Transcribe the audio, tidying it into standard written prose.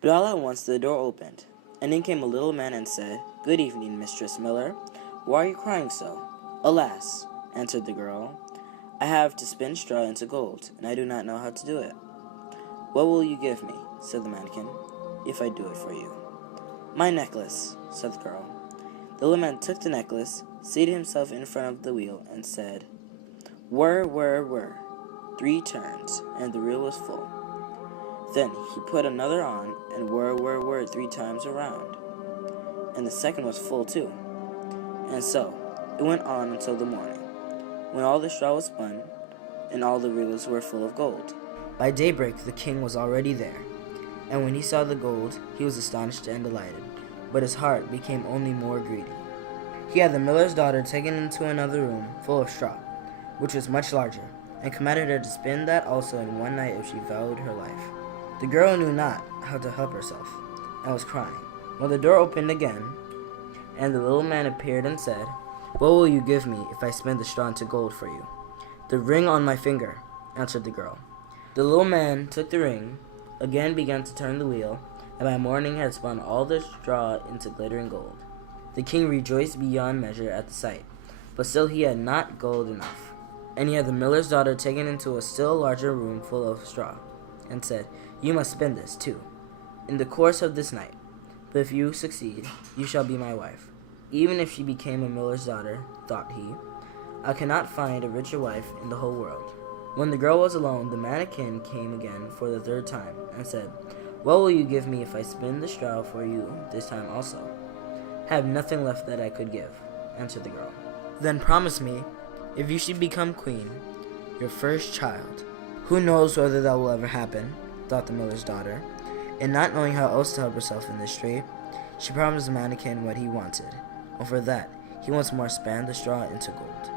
But all at once the door opened, and in came a little man and said, "Good evening, Mistress Miller. Why are you crying so?" "Alas," answered the girl, "I have to spin straw into gold, and I do not know how to do it." "What will you give me," said the mannikin, "if I do it for you?" "My necklace," said the girl. The little man took the necklace, seated himself in front of the wheel, and said, "Whir, whir, whir," 3 turns, and the wheel was full. Then he put another on, and whir, whir, whir 3 times around, and the second was full too. And so it went on until the morning, when all the straw was spun, and all the reels were full of gold. By daybreak the king was already there, and when he saw the gold, he was astonished and delighted, but his heart became only more greedy. He had the miller's daughter taken into another room full of straw, which was much larger, and commanded her to spin that also in one night if she valued her life. The girl knew not how to help herself, and was crying, when the door opened again, and the little man appeared and said, "What will you give me if I spin the straw into gold for you?" "The ring on my finger," answered the girl. The little man took the ring, again began to turn the wheel, and by morning had spun all the straw into glittering gold. The king rejoiced beyond measure at the sight, but still he had not gold enough. And he had the miller's daughter taken into a still larger room full of straw, and said, "You must spin this, too, in the course of this night. But if you succeed, you shall be my wife." Even if she became a miller's daughter, thought he, I cannot find a richer wife in the whole world. When the girl was alone, the mannikin came again for the 3rd time, and said, "What will you give me if I spin the straw for you this time also?" "I have nothing left that I could give," answered the girl. "Then promise me, if you should become queen, your first child." "Who knows whether that will ever happen?" thought the miller's daughter, and not knowing how else to help herself in this strait, she promised the mannikin what he wanted, and for that he once more span the straw into gold.